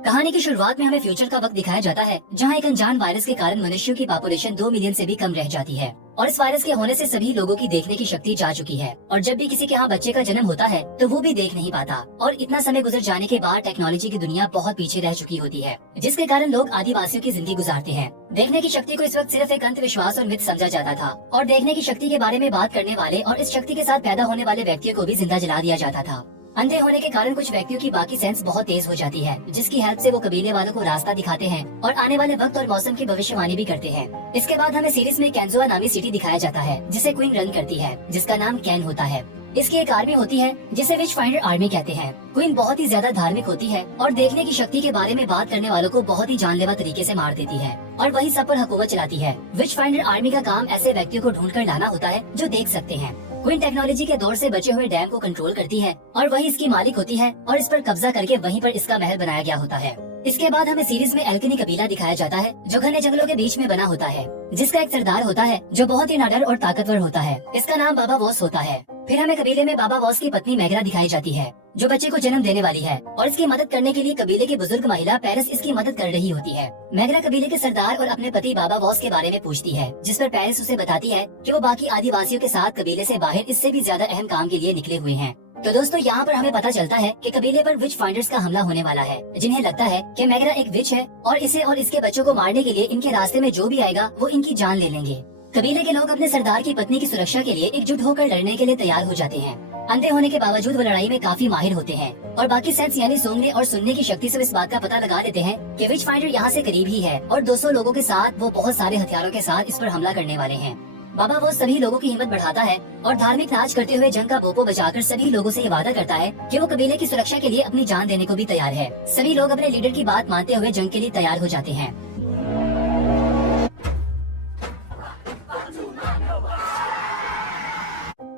कहानी की शुरुआत में हमें फ्यूचर का वक्त दिखाया जाता है, जहां एक अनजान वायरस के कारण मनुष्यों की पॉपुलेशन 2 मिलियन से भी कम रह जाती है और इस वायरस के होने से सभी लोगों की देखने की शक्ति जा चुकी है। और जब भी किसी के यहाँ बच्चे का जन्म होता है तो वो भी देख नहीं पाता और इतना समय गुजर जाने के बाद टेक्नोलॉजी की दुनिया बहुत पीछे रह चुकी होती है, जिसके कारण लोग आदिवासियों की जिंदगी गुजारते हैं। देखने की शक्ति को इस वक्त सिर्फ एक अंधविश्वास और मिथ समझा जाता था और देखने की शक्ति के बारे में बात करने वाले और इस शक्ति के साथ पैदा होने वाले व्यक्तियों को भी जिंदा जला दिया जाता था। अंधे होने के कारण कुछ व्यक्तियों की बाकी सेंस बहुत तेज हो जाती है, जिसकी हेल्प से वो कबीले वालों को रास्ता दिखाते हैं और आने वाले वक्त और मौसम की भविष्यवाणी भी करते हैं। इसके बाद हमें सीरीज में कैंजुआ नामी सिटी दिखाया जाता है, जिसे क्वीन रन करती है, जिसका नाम कैन होता है। इसकी एक आर्मी होती है जिसे विच फाइंडर आर्मी कहते हैं। क्वीन बहुत ही ज्यादा धार्मिक होती है और देखने की शक्ति के बारे में बात करने वालों को बहुत ही जानलेवा तरीके से मार देती है और वही सब पर हुकूमत चलाती है। विच फाइंडर आर्मी का काम ऐसे व्यक्तियों को ढूंढ कर लाना होता है जो देख सकते हैं। क्वीन टेक्नोलॉजी के दौर से बचे हुए डैम को कंट्रोल करती है और वही इसकी मालिक होती है और इस पर कब्जा करके वहीं पर इसका महल बनाया गया होता है। इसके बाद हमें सीरीज में एल्कनी कबीला दिखाया जाता है, जो घने जंगलों के बीच में बना होता है, जिसका एक सरदार होता है जो बहुत ही नाडर और ताकतवर होता है। इसका नाम बाबा वॉस होता है। फिर हमें कबीले में बाबा वॉस की पत्नी मैगरा दिखाई जाती है, जो बच्चे को जन्म देने वाली है और इसकी मदद करने के लिए कबीले की बुजुर्ग महिला पेरिस इसकी मदद कर रही होती है। मैगरा कबीले के सरदार और अपने पति बाबा वॉस के बारे में पूछती है, जिस पर पेरिस उसे बताती है कि वो बाकी आदिवासियों के साथ कबीले से बाहर इससे भी ज्यादा अहम काम के लिए निकले हुए हैं। तो दोस्तों, यहाँ पर हमें पता चलता है कि कबीले पर विच फाइंडर्स का हमला होने वाला है, जिन्हें लगता है कि मैगरा एक विच है और इसे और इसके बच्चों को मारने के लिए इनके रास्ते में जो भी आएगा वो इनकी जान ले लेंगे। कबीले के लोग अपने सरदार की पत्नी की सुरक्षा के लिए एकजुट होकर लड़ने के लिए तैयार हो जाते हैं। अंधे होने के बावजूद वो लड़ाई में काफी माहिर होते हैं और बाकी सेंस यानी सूंघने और सुनने की शक्ति से इस बात का पता लगा लेते हैं कि विच फाइंडर यहाँ से करीब ही है और 200 लोगों के साथ वो बहुत सारे हथियारों के साथ इस पर हमला करने वाले हैं। बाबा वो सभी लोगों की हिम्मत बढ़ाता है और धार्मिक नाच करते हुए जंग का बोपो बजाकर सभी लोगों से ये वादा करता है कि वो कबीले की सुरक्षा के लिए अपनी जान देने को भी तैयार है। सभी लोग अपने लीडर की बात मानते हुए जंग के लिए तैयार हो जाते हैं।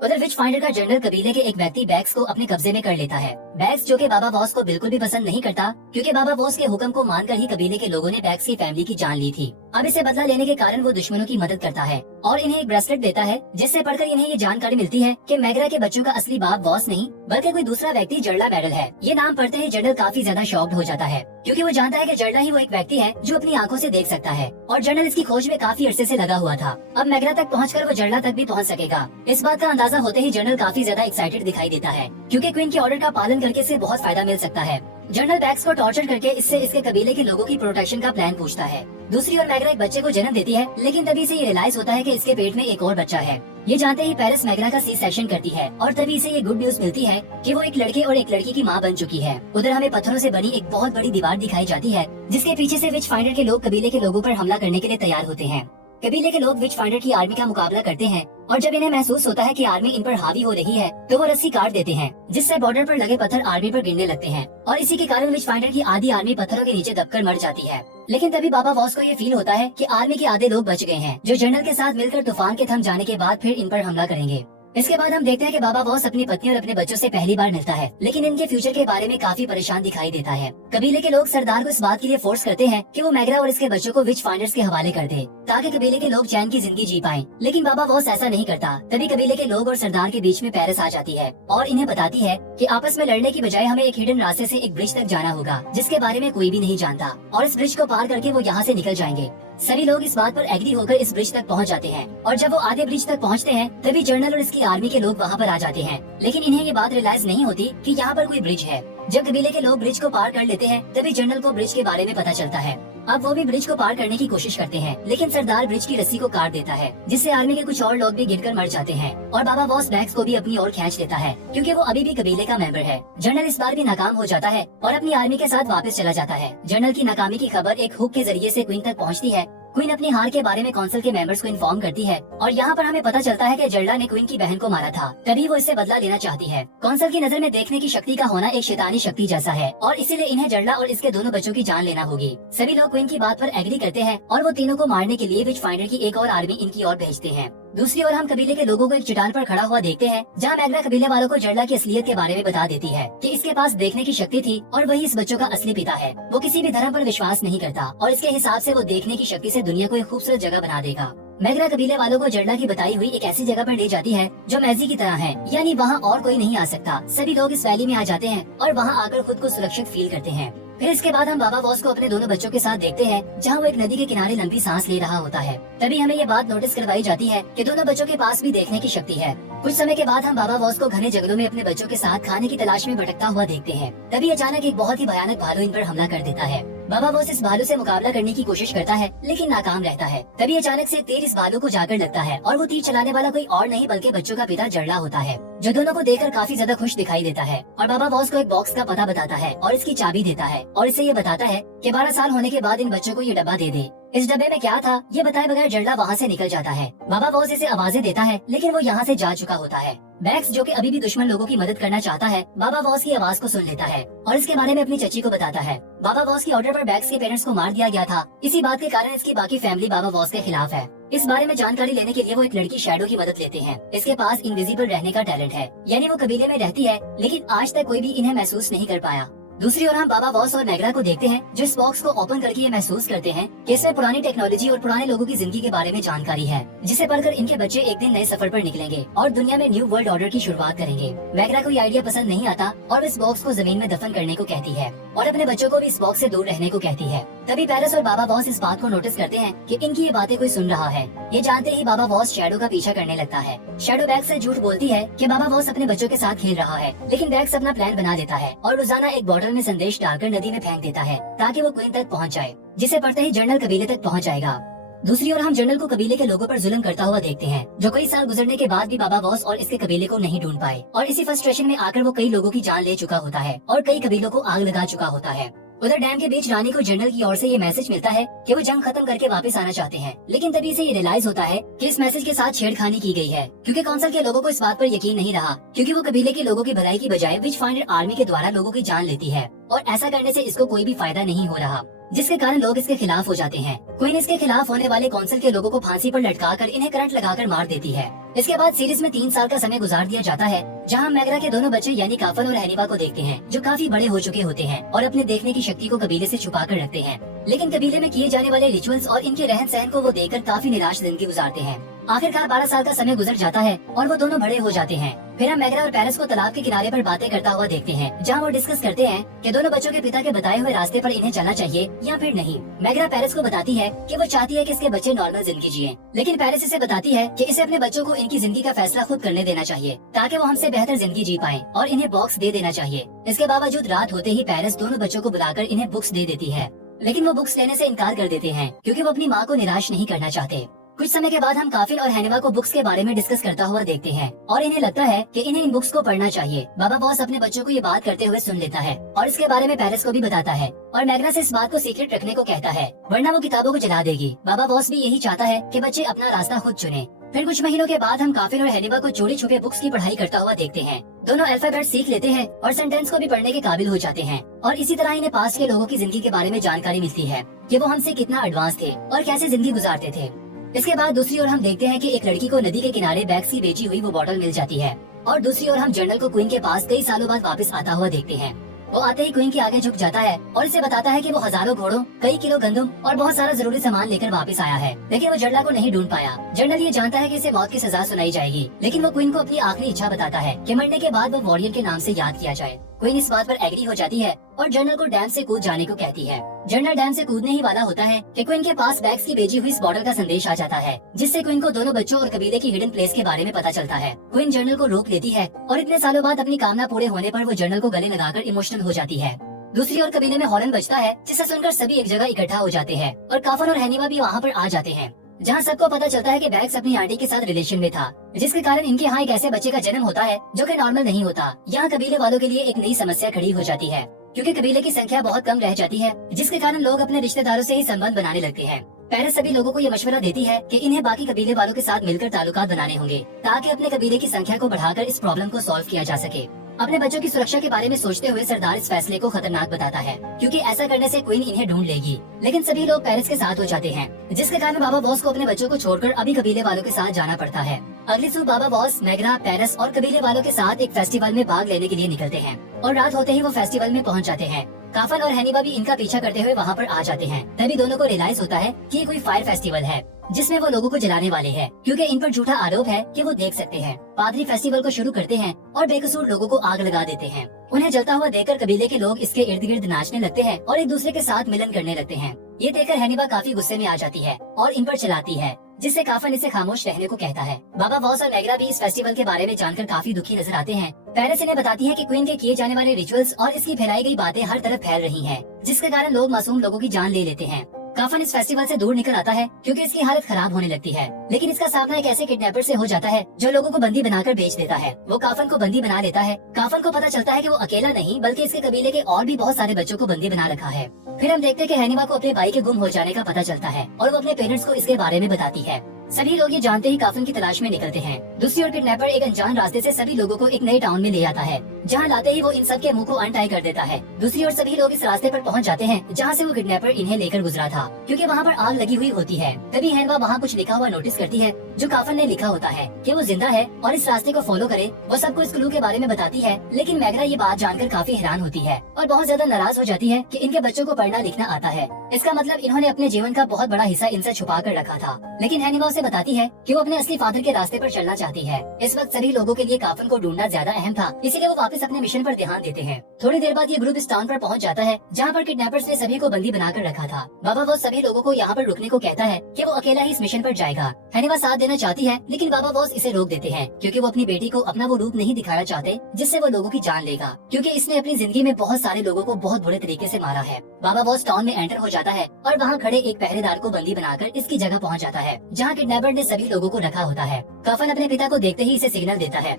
उधर विच फाइंडर का जनरल कबीले के एक व्यक्ति बैग्स को अपने कब्जे में कर लेता है। बैग्स, जो कि बाबा वॉस को बिल्कुल भी पसंद नहीं करता, क्योंकि बाबा वॉस के हुक्म को मानकर ही कबीले के लोगों ने बैग्स की फैमिली की जान ली थी। अब इसे बदला लेने के कारण वो दुश्मनों की मदद करता है और इन्हें एक ब्रेसलेट देता है, जिससे पढ़कर इन्हें ये जानकारी मिलती है कि मैगरा के बच्चों का असली बाप वॉस नहीं बल्कि कोई दूसरा व्यक्ति जर्ला बैडल है। ये नाम पढ़ते ही जनरल काफी ज्यादा शॉक्ड हो जाता है, क्योंकि वो जानता है कि जर्ला ही वो एक व्यक्ति है जो अपनी आंखों से देख सकता है और जनरल इसकी खोज में काफी अरसे से लगा हुआ था। अब मैगरा तक पहुंचकर वो जर्ला तक भी पहुंच सकेगा। इस बात का अंदाजा होते ही जनरल काफी ज्यादा एक्साइटेड दिखाई देता है, क्योंकि क्वीन के ऑर्डर का पालन करके इसे बहुत फायदा मिल सकता है। जनरल बैग्स को टॉर्चर करके इससे इसके कबीले के लोगों की प्रोटेक्शन का प्लान पूछता है। दूसरी ओर मैगरा एक बच्चे को जन्म देती है, लेकिन तभी से ये रियलाइज होता है कि इसके पेट में एक और बच्चा है। ये जानते ही पेरिस मैगरा का सी सेक्शन करती है और तभी इसे ये गुड न्यूज मिलती है कि वो एक लड़के और एक लड़की की माँ बन चुकी है। उधर हमें पत्थरों से बनी एक बहुत बड़ी दीवार दिखाई जाती है, जिसके पीछे से विच फाइंडर के लोग कबीले के लोगों पर हमला करने के लिए तैयार होते हैं। कबीले के लोग विच फाइंडर की आर्मी का मुकाबला करते हैं और जब इन्हें महसूस होता है कि आर्मी इन पर हावी हो रही है तो वो रस्सी काट देते हैं, जिससे बॉर्डर पर लगे पत्थर आर्मी पर गिरने लगते हैं और इसी के कारण विच फाइंडर की आधी आर्मी पत्थरों के नीचे दबकर मर जाती है। लेकिन तभी बाबा वॉस को ये फील होता है कि आर्मी के आधे लोग बच गए हैं, जो जनरल के साथ मिलकर तूफान के थम जाने के बाद फिर इन पर हमला करेंगे। इसके बाद हम देखते हैं कि बाबा वॉस अपनी पत्नी और अपने बच्चों से पहली बार मिलता है, लेकिन इनके फ्यूचर के बारे में काफी परेशान दिखाई देता है। कबीले के लोग सरदार को इस बात के लिए फोर्स करते हैं कि वो मैगरा और इसके बच्चों को विच फाइंडर्स के हवाले कर दे, ताकि कबीले के लोग चैन की जिंदगी जी पाएं। लेकिन बाबा वॉस ऐसा नहीं करता। तभी कबीले के लोग और सरदार के बीच में पेरिस आ जाती है और इन्हें बताती है कि आपस में लड़ने की बजाय हमें एक हिडन रास्ते से एक ब्रिज तक जाना होगा, जिसके बारे में कोई भी नहीं जानता, और इस ब्रिज को पार करके वो यहाँ से निकल जाएंगे। सभी लोग इस बात पर एग्री होकर इस ब्रिज तक पहुंच जाते हैं और जब वो आधे ब्रिज तक पहुंचते हैं तभी जनरल और इसकी आर्मी के लोग वहां पर आ जाते हैं। लेकिन इन्हें ये बात रियलाइज नहीं होती कि यहाँ पर कोई ब्रिज है। जब कबीले के लोग ब्रिज को पार कर लेते हैं तभी जनरल को ब्रिज के बारे में पता चलता है। अब वो भी ब्रिज को पार करने की कोशिश करते हैं, लेकिन सरदार ब्रिज की रस्सी को काट देता है, जिससे आर्मी के कुछ और लोग भी गिरकर मर जाते हैं और बाबा वॉस बैग्स को भी अपनी ओर खींच लेता है, क्योंकि वो अभी भी कबीले का मेंबर है। जनरल इस बार भी नाकाम हो जाता है और अपनी आर्मी के साथ वापस चला जाता है। जनरल की नाकामी की खबर एक हुक के जरिए से क्वीन तक पहुंचती है। क्वीन अपनी हार के बारे में काउंसिल के मेंबर्स को इन्फॉर्म करती है और यहाँ पर हमें पता चलता है कि जर्ला ने क्वीन की बहन को मारा था, तभी वो इससे बदला लेना चाहती है। काउंसिल की नजर में देखने की शक्ति का होना एक शैतानी शक्ति जैसा है और इसीलिए इन्हें जर्ला और इसके दोनों बच्चों की जान लेना होगी। सभी लोग क्वीन की बात पर एग्री करते हैं और वो तीनों को मारने के लिए विच फाइंडर की एक और आर्मी इनकी ओर भेजते हैं। दूसरी ओर हम कबीले के लोगों को एक चट्टान पर खड़ा हुआ देखते हैं, जहाँ मैगरा कबीले वालों को जर्ला की असलियत के बारे में बता देती है कि इसके पास देखने की शक्ति थी और वही इस बच्चों का असली पिता है। वो किसी भी धर्म पर विश्वास नहीं करता और इसके हिसाब से वो देखने की शक्ति से दुनिया को एक खूबसूरत जगह बना देगा। मैगरा कबीले वालों को जर्ला की बताई हुई एक ऐसी जगह पर ले जाती है जो मैजी की तरह है, यानी वहाँ और कोई नहीं आ सकता। सभी लोग इस वैली में आ जाते हैं और वहाँ आकर खुद को सुरक्षित फील करते हैं। फिर इसके बाद हम बाबा वॉस को अपने दोनों बच्चों के साथ देखते हैं, जहाँ वो एक नदी के किनारे लंबी सांस ले रहा होता है। तभी हमें ये बात नोटिस करवाई जाती है कि दोनों बच्चों के पास भी देखने की शक्ति है। कुछ समय के बाद हम बाबा वॉस को घने जंगलों में अपने बच्चों के साथ खाने की तलाश में भटकता हुआ देखते हैं। तभी अचानक एक बहुत ही भयानक भालू इन पर हमला कर देता है। बाबा वॉस इस भालू से मुकाबला करने की कोशिश करता है, लेकिन नाकाम रहता है। तभी अचानक से तीर इस भालू को जाकर लगता है और वो तीर चलाने वाला कोई और नहीं बल्कि बच्चों का पिता जर्ला होता है, जो दोनों को देखकर काफी ज्यादा खुश दिखाई देता है और बाबा वॉस को एक बॉक्स का पता बताता है और इसकी चाबी देता है और इसे ये बताता है कि 12 साल होने के बाद इन बच्चों को ये डब्बा दे दे। इस डब्बे में क्या था ये बताए बगैर जर्ला वहाँ से निकल जाता है। बाबा वॉस इसे आवाजें देता है, लेकिन वो यहाँ से जा चुका होता है। बैक्स, जो कि अभी भी दुश्मन लोगों की मदद करना चाहता है, बाबा वॉस की आवाज को सुन लेता है और इसके बारे में अपनी चची को बताता है। बाबा वॉस की ऑर्डर पर बैक्स के पेरेंट्स को मार दिया गया था। इसी बात के कारण इसकी बाकी फैमिली बाबा वॉस के खिलाफ है। इस बारे में जानकारी लेने के लिए वो एक लड़की शैडो की मदद लेते हैं। इसके पास इनविजिबल रहने का टैलेंट है, यानी वो कबीले में रहती है, लेकिन आज तक कोई भी इन्हें महसूस नहीं कर पाया। दूसरी ओर हम बाबा वॉस और मैगरा को देखते हैं, जो इस बॉक्स को ओपन करके ये महसूस करते हैं कि इसमें पुरानी टेक्नोलॉजी और पुराने लोगों की जिंदगी के बारे में जानकारी है, जिसे पढ़कर इनके बच्चे एक दिन नए सफर पर निकलेंगे और दुनिया में न्यू वर्ल्ड ऑर्डर की शुरुआत करेंगे। मैगरा को ये आइडिया पसंद नहीं आता और इस बॉक्स को जमीन में दफन करने को कहती है और अपने बच्चों को भी इस बॉक्स से दूर रहने को कहती है। तभी पेरिस और बाबा वॉस इस बात को नोटिस करते हैं कि इनकी ये बातें कोई सुन रहा है। ये जानते ही बाबा वॉस शैडो का पीछा करने लगता है। शैडो बैक्स से झूठ बोलती है कि बाबा वॉस अपने बच्चों के साथ खेल रहा है, लेकिन बैक्स अपना प्लान बना लेता है और रोजाना एक बॉटल में संदेश डालकर नदी में फेंक देता है ताकि वो क्वीन तक पहुंच जाए, जिसे पढ़ते ही जनरल कबीले तक पहुंच जाएगा। दूसरी ओर हम जनरल को कबीले के लोगों पर जुल्म करता हुआ देखते हैं, जो कई साल गुजरने के बाद भी बाबा वॉस और इसके कबीले को नहीं ढूंढ पाए और इसी फ्रस्ट्रेशन में आकर वो कई लोगों की जान ले चुका होता है और कई कबीलों को आग लगा चुका होता है। उधर डैम के बीच रानी को जनरल की ओर से ये मैसेज मिलता है कि वो जंग खत्म करके वापस आना चाहते हैं, लेकिन तभी से ये रियलाइज होता है कि इस मैसेज के साथ छेड़खानी की गई है, क्योंकि काउंसिल के लोगों को इस बात पर यकीन नहीं रहा, क्योंकि वो कबीले के लोगों की भलाई की बजाय विच फाइंडर आर्मी के द्वारा लोगों की जान लेती है और ऐसा करने से इसको कोई भी फायदा नहीं हो रहा, जिसके कारण लोग इसके खिलाफ हो जाते हैं। क्वीन इसके खिलाफ होने वाले काउंसिल के लोगों को फांसी पर लटकाकर इन्हें करंट लगाकर मार देती है। इसके बाद सीरीज में 3 साल का समय गुजार दिया जाता है, जहां मैगरा के दोनों बच्चे यानी काफन और हैनिबा को देखते हैं, जो काफी बड़े हो चुके होते हैं और अपने देखने की शक्ति को कबीले से छुपा कर रखते हैं। लेकिन कबीले में किए जाने वाले रिचुअल्स और इनके रहन सहन को वो देखकर काफी निराश जिंदगी गुजारते हैं। आखिरकार 12 साल का समय गुजर जाता है और वो दोनों बड़े हो जाते हैं। फिर हम मैगरा और पेरिस को तालाब के किनारे पर बातें करता हुआ देखते हैं, जहां वो डिस्कस करते हैं कि दोनों बच्चों के पिता के बताए हुए रास्ते पर इन्हें चलना चाहिए या फिर नहीं। मैगरा पेरिस को बताती है कि वो चाहती है कि इसके बच्चे नॉर्मल जिंदगी जिए, लेकिन पेरिस इसे बताती है कि इसे अपने बच्चों को इनकी जिंदगी का फैसला खुद करने देना चाहिए, ताकि वो हमसे बेहतर जिंदगी जी पाएं और इन्हें बॉक्स दे देना चाहिए। इसके बावजूद रात होते ही पेरिस दोनों बच्चों को बुलाकर इन्हें बुक्स दे देती है, लेकिन वो बुक्स लेने से इनकार कर देते हैं, क्योंकि वो अपनी माँ को निराश नहीं करना चाहते। कुछ समय के बाद हम काफिल और हैनिबा को बुक्स के बारे में डिस्कस करता हुआ देखते हैं और इन्हें लगता है कि इन्हें इन बुक्स को पढ़ना चाहिए। बाबा वॉस अपने बच्चों को ये बात करते हुए सुन लेता है और इसके बारे में पेरिस को भी बताता है और मैगरा से इस बात को सीक्रेट रखने को कहता है, वरना वो किताबों को जला देगी। बाबा वॉस भी यही चाहता है कि बच्चे अपना रास्ता खुद चुने। फिर कुछ महीनों के बाद हम काफिल और हैनिबा को चोरी छुपे बुक्स की पढ़ाई करता हुआ देखते हैं। दोनों अल्फाबेट सीख लेते हैं और सेंटेंस को भी पढ़ने के काबिल हो जाते हैं और इसी तरह इन्हें पास के लोगों की जिंदगी के बारे में जानकारी मिलती है कि वो हमसे कितना एडवांस थे और कैसे जिंदगी गुजारते थे। इसके बाद दूसरी ओर हम देखते हैं कि एक लड़की को नदी के किनारे बैग्स की बेची हुई वो बॉटल मिल जाती है और दूसरी ओर हम जनरल को क्वीन के पास कई सालों बाद वापस आता हुआ देखते हैं। वो आते ही क्वीन के आगे झुक जाता है और इसे बताता है कि वो हजारों घोड़ों, कई किलो गंदम और बहुत सारा जरूरी सामान लेकर वापस आया है, लेकिन वो जर्ला को नहीं ढूंढ पाया। जनरल ये जानता है कि इसे मौत की सजा सुनाई जाएगी, लेकिन वो क्वीन को अपनी आखिरी इच्छा बताता है कि मरने के बाद वो वॉरियर के नाम से याद किया जाए। क्वीन इस बात पर एग्री हो जाती है और जनरल को डैम से कूद जाने को कहती है। जनरल डैम से कूदने ही वाला होता है कि क्वीन के पास बैग्स की भेजी हुई इस बॉटल का संदेश आ जाता है, जिससे क्वीन को दोनों बच्चों और कबीले की हिडन प्लेस के बारे में पता चलता है। क्वीन जनरल को रोक लेती है और इतने सालों बाद अपनी कामना पूरे होने पर वो जनरल को गले लगाकर इमोशनल हो जाती है। दूसरी ओर कबीले में हॉर्न बजता है, जिसे सुनकर सभी एक जगह इकट्ठा हो जाते हैं और काफन और हैनिबा भी वहाँ पर आ जाते हैं, जहाँ सबको पता चलता है कि बैग्स अपनी आंटी के साथ रिलेशन में था, जिसके कारण इनके यहाँ एक ऐसे बच्चे का जन्म होता है जो कि नॉर्मल नहीं होता। यहाँ कबीले वालों के लिए एक नई समस्या खड़ी हो जाती है, क्योंकि कबीले की संख्या बहुत कम रह जाती है, जिसके कारण लोग अपने रिश्तेदारों से ही संबंध बनाने लगते हैं। पेरिस सभी लोगों को ये मशवरा देती है कि इन्हें बाकी कबीले वालों के साथ मिलकर ताल्लुकात बनाने होंगे, ताकि अपने कबीले की संख्या को बढ़ाकर इस प्रॉब्लम को सॉल्व किया जा सके। अपने बच्चों की सुरक्षा के बारे में सोचते हुए सरदार इस फैसले को खतरनाक बताता है, क्योंकि ऐसा करने से क्वीन इन्हें ढूंढ लेगी। लेकिन सभी लोग पेरिस के साथ हो जाते हैं, जिसके कारण बाबा वॉस को अपने बच्चों को छोड़कर अभी कबीले वालों के साथ जाना पड़ता है। अगली सुबह बाबा वॉस, मैगरा, पेरिस और कबीले वालों के साथ एक फेस्टिवल में भाग लेने के लिए निकलते हैं और रात होते ही वो फेस्टिवल में पहुंच जाते हैं। काफन और हैनिबा भी इनका पीछा करते हुए वहाँ पर आ जाते हैं। तभी दोनों को रियलाइज होता है कि ये कोई फायर फेस्टिवल है जिसमें वो लोगों को जलाने वाले हैं, क्योंकि इन पर झूठा आरोप है कि वो देख सकते हैं। पादरी फेस्टिवल को शुरू करते हैं और बेकसूर लोगों को आग लगा देते हैं। उन्हें जलता हुआ देखकर कबीले के लोग इसके इर्द गिर्द नाचने लगते हैं और एक दूसरे के साथ मिलन करने लगते हैं। ये देखकर हैनिबा काफी गुस्से में आ जाती है और इन पर चलाती है, जिससे काफन इसे खामोश रहने को कहता है। बाबा वॉस और मैगरा भी इस फेस्टिवल के बारे में जानकर काफी दुखी नजर आते हैं। पेरिस इन्हें बताती है कि क्वीन के किए जाने वाले रिचुअल्स और इसकी फैलाई गई बातें हर तरफ फैल रही हैं, जिसके कारण लोग मासूम लोगों की जान ले लेते हैं। काफन इस फेस्टिवल से दूर निकल आता है क्योंकि इसकी हालत खराब होने लगती है, लेकिन इसका सामना एक ऐसे किडनैपर से हो जाता है जो लोगों को बंदी बनाकर बेच देता है। वो काफन को बंदी बना लेता है। काफन को पता चलता है कि वो अकेला नहीं बल्कि इसके कबीले के और भी बहुत सारे बच्चों को बंदी बना रखा है। फिर हम देखते हैं कि हैनिबा को अपने भाई के गुम हो जाने का पता चलता है और वो अपने पेरेंट्स को इसके बारे में बताती है। सभी लोग ये जानते ही काफन की तलाश में निकलते हैं। दूसरी ओर किडनैपर एक अनजान रास्ते से सभी लोगों को एक नए टाउन में ले आता है, जहाँ लाते ही वो इन सब के मुंह को अनटाई कर देता है। दूसरी ओर सभी लोग इस रास्ते पर पहुँच जाते हैं जहाँ से वो किडनैपर इन्हें लेकर गुजरा था, क्योंकि वहाँ पर आग लगी हुई होती है। तभी हैनिबा वहाँ कुछ लिखा हुआ नोटिस करती है, जो काफन ने लिखा होता है कि वो जिंदा है और इस रास्ते को फॉलो करे। वो सबको इस क्लू के बारे में बताती है, लेकिन मैगरा ये बात जानकर काफी हैरान होती है और बहुत ज्यादा नाराज हो जाती है कि इनके बच्चों को पढ़ना लिखना आता है। इसका मतलब इन्होंने अपने जीवन का बहुत बड़ा हिस्सा इनसे छुपा कर रखा था। लेकिन हैनिबा उसे बताती है कि वो अपने असली फादर के रास्ते पर चलना चाहती है। इस वक्त सभी लोगों के लिए काफन को ढूंढना ज्यादा अहम था, इसीलिए वो वापस अपने मिशन पर ध्यान देते हैं। थोड़ी देर बाद ये ग्रुप इस टाउन पर पहुंच जाता है जहाँ पर किडनैपर्स ने सभी को बंदी बनाकर रखा था। बाबा वॉस सभी लोगों को यहाँ पर रुकने को कहता है कि वो अकेला ही इस मिशन पर जाएगा। हैनिबा साथ देना चाहती है, लेकिन बाबा वॉस इसे रोक देते हैं, क्योंकि वो अपनी बेटी को अपना वो रूप नहीं दिखाना चाहते जिससे वो लोगों की जान लेगा, क्योंकि इसने अपनी जिंदगी में बहुत सारे लोगों को बहुत बुरे तरीके से मारा है। बाबा वॉस टाउन में एंटर हो जाता है और वहाँ खड़े एक पहरेदार को बंदी बनाकर इसकी जगह पहुँच जाता है जहाँ किडनैपर ने सभी लोगों को रखा होता है। काफन अपने पिता को देखते ही इसे सिग्नल देता है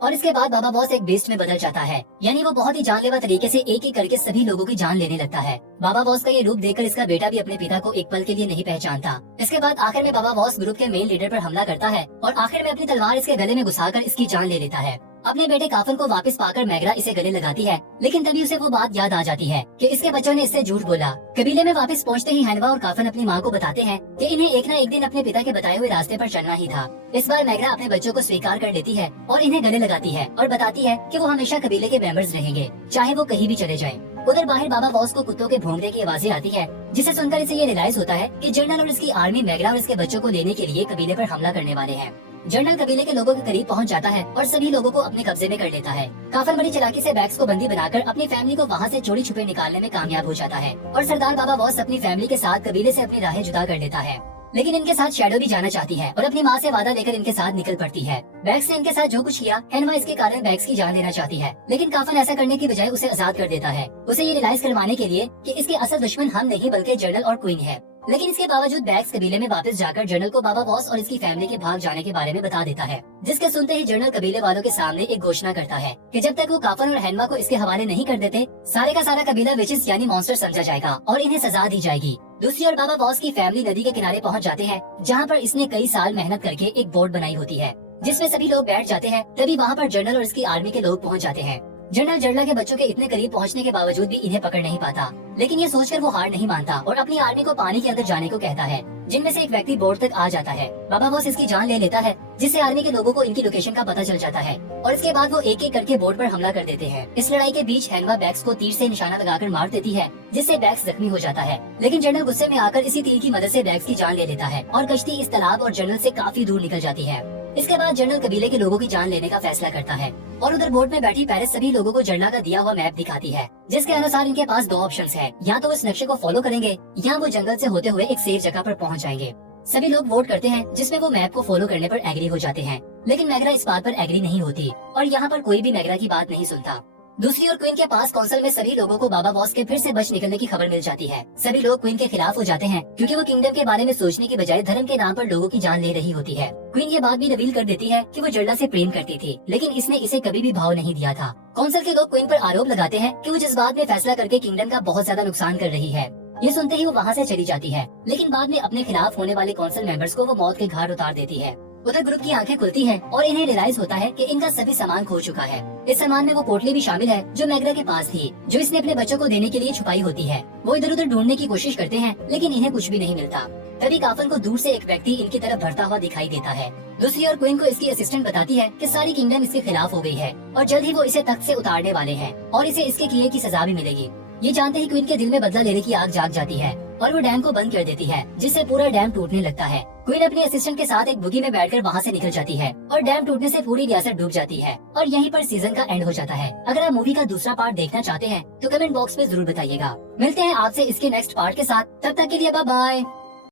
और इसके बाद बाबा बॉस एक बेस्ट में बदल जाता है, यानी वो बहुत ही जानलेवा तरीके से एक एक करके सभी लोगों की जान लेने लगता है। बाबा बॉस का ये रूप देखकर इसका बेटा भी अपने पिता को एक पल के लिए नहीं पहचानता। इसके बाद आखिर में बाबा बॉस ग्रुप के मेन लीडर पर हमला करता है और आखिर में अपनी तलवार इसके गले में घुसाकर इसकी जान ले लेता है। अपने बेटे काफन को वापस पाकर मैगरा इसे गले लगाती है, लेकिन तभी उसे वो बात याद आ जाती है कि इसके बच्चों ने इससे झूठ बोला। कबीले में वापस पहुंचते ही हैनिबा और काफन अपनी माँ को बताते हैं कि इन्हें एक न एक दिन अपने पिता के बताए हुए रास्ते पर चलना ही था। इस बार मैगरा अपने बच्चों को स्वीकार कर लेती है और इन्हें गले लगाती है और बताती है कि वो हमेशा कबीले के मेंबर्स रहेंगे, चाहे वो कहीं भी चले जाएं। उधर बाहर बाबा बॉस को कुत्तों के भौंकने की आवाजें आती है, जिसे सुनकर इसे ये रियलाइज होता है कि जनरल और इसकी आर्मी मैगरा और इसके बच्चों को लेने के लिए कबीले पर हमला करने वाले हैं। जनरल कबीले के लोगों के करीब पहुंच जाता है और सभी लोगों को अपने कब्जे में कर लेता है। काफन बड़ी चालाकी से बैग्स को बंदी बनाकर अपनी फैमिली को वहां से चोरी छुपे निकालने में कामयाब हो जाता है और सरदार बाबा बॉस अपनी फैमिली के साथ कबीले से अपनी राहें जुदा कर लेता है। लेकिन इनके साथ शैडो भी जाना चाहती है और अपनी माँ से वादा लेकर इनके साथ निकल पड़ती है। बैग्स ने इनके साथ जो कुछ किया, हैनिबा इसके कारण बैग्स की जान लेना चाहती है, लेकिन काफन ऐसा करने की बजाय उसे आजाद कर देता है, उसे ये रियलाइज करवाने के लिए कि इसके असल दुश्मन हम नहीं बल्कि जनरल और क्वीन है। लेकिन इसके बावजूद बैग्स कबीले में वापस जाकर जनरल को बाबा बॉस और इसकी फैमिली के भाग जाने के बारे में बता देता है, जिसके सुनते ही जनरल कबीले वालों के सामने एक घोषणा करता है कि जब तक वो काफन और हैनिबा को इसके हवाले नहीं कर देते, सारे का सारा कबीला विचिस यानी मॉन्स्टर समझा जाएगा और इन्हें सजा दी जाएगी। दूसरी ओर बाबा बॉस की फैमिली नदी के किनारे पहुंच जाते हैं, जहां पर इसने कई साल मेहनत करके एक बोट बनाई होती है, जिसमें सभी लोग बैठ जाते हैं। तभी वहां पर जनरल और इसकी आर्मी के लोग पहुंच जाते हैं। जनरल जर्ला के बच्चों के इतने करीब पहुंचने के बावजूद भी इन्हें पकड़ नहीं पाता, लेकिन ये सोचकर वो हार नहीं मानता और अपनी आर्मी को पानी के अंदर जाने को कहता है, जिनमें से एक व्यक्ति बोट तक आ जाता है। बाबा बॉस इसकी जान ले लेता है, जिससे आर्मी के लोगों को इनकी लोकेशन का पता चल जाता है और इसके बाद वो एक एक करके बोट पर हमला कर देते हैं। इस लड़ाई के बीच हैनिबा बैग्स को तीर से निशाना लगाकर मार देती है, जिससे बैग्स जख्मी हो जाता है। लेकिन जनरल गुस्से में आकर इसी तीर की मदद से बैग्स की जान ले लेता है और कश्ती इस तालाब और जनरल से काफी दूर निकल जाती है। इसके बाद जनरल कबीले के लोगों की जान लेने का फैसला करता है और उधर बोट में बैठी पेरिस सभी लोगों को जर्ला का दिया हुआ मैप दिखाती है, जिसके अनुसार इनके पास दो ऑप्शंस हैं, या तो इस नक्शे को फॉलो करेंगे या वो जंगल से होते हुए एक सेफ जगह पर पहुंच जाएंगे। सभी लोग वोट करते हैं, जिसमें वो मैप को फॉलो करने पर एग्री हो जाते हैं, लेकिन मैगरा इस बात पर एग्री नहीं होती और यहाँ पर कोई भी मैगरा की बात नहीं सुनता। दूसरी ओर क्वीन के पास काउंसिल में सभी लोगों को बाबा बॉस के फिर से बच निकलने की खबर मिल जाती है। सभी लोग क्वीन के खिलाफ हो जाते हैं, क्योंकि वो किंगडम के बारे में सोचने की बजाय धर्म के नाम पर लोगों की जान ले रही होती है। क्वीन ये बात भी रिवील कर देती है कि वो जर्ला से प्रेम करती थी, लेकिन इसने इसे कभी भी भाव नहीं दिया था। काउंसिल के लोग क्वीन पर आरोप लगाते हैं कि वो जज्बात में फैसला करके किंगडम का बहुत ज्यादा नुकसान कर रही है। ये सुनते ही वो वहाँ से चली जाती है, लेकिन बाद में अपने खिलाफ होने वाले काउंसिल मेंबर्स को वो मौत के घाट उतार देती है। उधर ग्रुप की आंखें खुलती हैं और इन्हें रियलाइज होता है कि इनका सभी सामान खो चुका है। इस सामान में वो पोटली भी शामिल है जो मैगरा के पास थी, जो इसने अपने बच्चों को देने के लिए छुपाई होती है। वो इधर उधर ढूंढने की कोशिश करते हैं, लेकिन इन्हें कुछ भी नहीं मिलता। तभी काफन को दूर से एक व्यक्ति इनकी तरफ बढ़ता हुआ दिखाई देता है। दूसरी ओर क्वीन को इसकी असिस्टेंट बताती है कि सारी किंगडम इसके खिलाफ हो गई है और जल्द ही वो इसे तख्त से उतारने वाले हैं और इसे इसके किए की सजा भी मिलेगी। ये जानते ही क्वीन के दिल में बदला लेने की आग जाग जाती है और वो डैम को बंद कर देती है, जिससे पूरा डैम टूटने लगता है। क्वीन अपने असिस्टेंट के साथ एक बुगी में बैठकर वहाँ से निकल जाती है और डैम टूटने से पूरी रियासत डूब जाती है और यहीं पर सीजन का एंड हो जाता है। अगर आप मूवी का दूसरा पार्ट देखना चाहते हैं तो कमेंट बॉक्स में जरूर बताइएगा। मिलते हैं आपसे इसके नेक्स्ट पार्ट के साथ, तब तक के लिए बाय बाय।